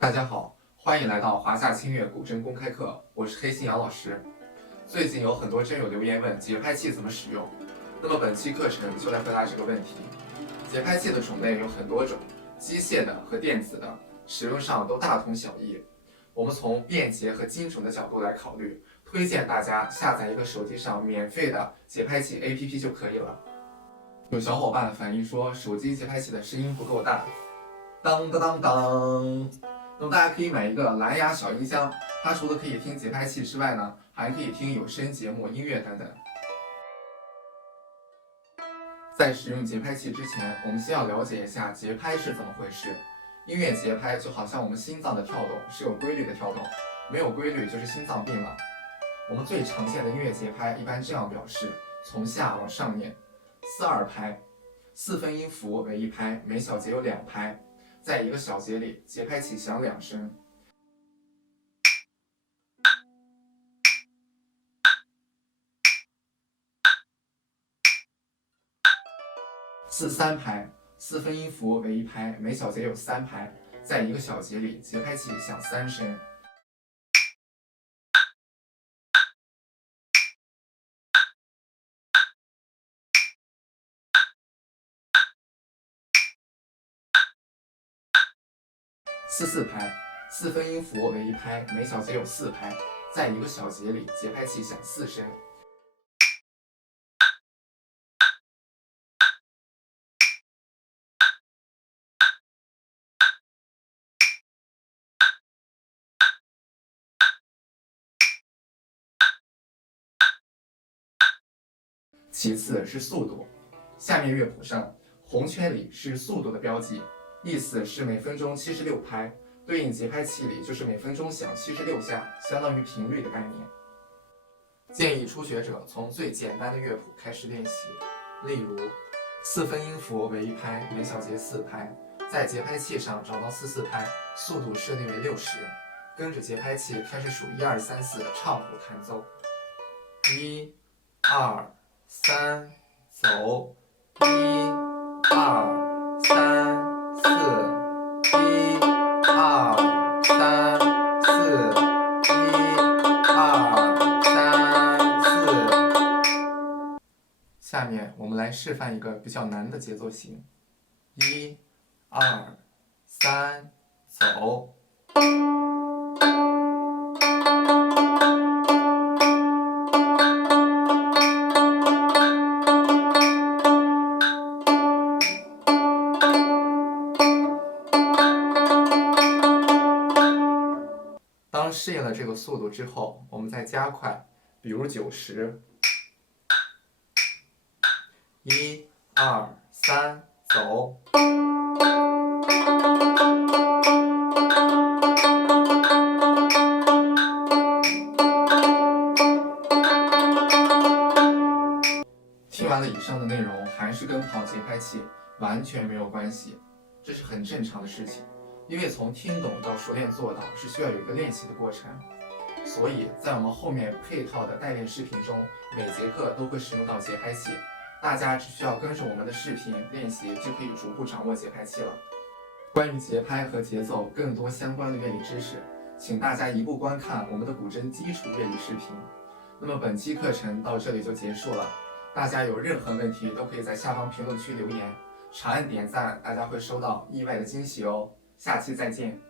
大家好，欢迎来到华夏清乐古筝公开课，我是黑心杨老师。最近有很多真友留言问节拍器怎么使用，那么本期课程就来回答这个问题。节拍器的种类有很多种，机械的和电子的，使用上都大同小异。我们从便捷和精准的角度来考虑，推荐大家下载一个手机上免费的节拍器 APP 就可以了。有小伙伴反映说手机节拍器的声音不够大，当当当当。那么大家可以买一个蓝牙小音箱，它除了可以听节拍器之外呢，还可以听有声节目、音乐等等。在使用节拍器之前，我们先要了解一下节拍是怎么回事。音乐节拍就好像我们心脏的跳动，是有规律的跳动，没有规律就是心脏病了。我们最常见的音乐节拍一般这样表示：从下往上念，4/2拍，4分音符为1拍，每小节有2拍。在一个小节里，节拍器响2声。4/3拍，4分音符为1拍，每小节有3拍。在一个小节里，节拍器响3声。4/4拍，4分音符为1拍，每小节有4拍。在一个小节里，节拍器响4声。其次是速度，下面乐谱上红圈里是速度的标记，意思是每分钟76拍，对应节拍器里就是每分钟响76下，相当于频率的概念。建议初学者从最简单的乐谱开始练习，例如4分音符为1拍，每小节4拍，在节拍器上找到4/4拍，速度设定为60，跟着节拍器开始数1、2、3、4的唱谱弹奏，1、2、3，走，1、2、3、4，1、2、3、4，1、2、3、4。下面我们来示范一个比较难的节奏型，1、2、3，走。当适应了这个速度之后，我们再加快，比如90。1、2、3，走。听完了以上的内容，还是跟跑节拍器完全没有关系，这是很正常的事情。因为从听懂到熟练做到是需要有一个练习的过程，所以在我们后面配套的带练视频中，每节课都会使用到节拍器，大家只需要跟着我们的视频练习，就可以逐步掌握节拍器了。关于节拍和节奏更多相关的乐理知识，请大家一步观看我们的古筝基础乐理视频。那么本期课程到这里就结束了，大家有任何问题都可以在下方评论区留言，长按点赞，大家会收到意外的惊喜哦。下期再见。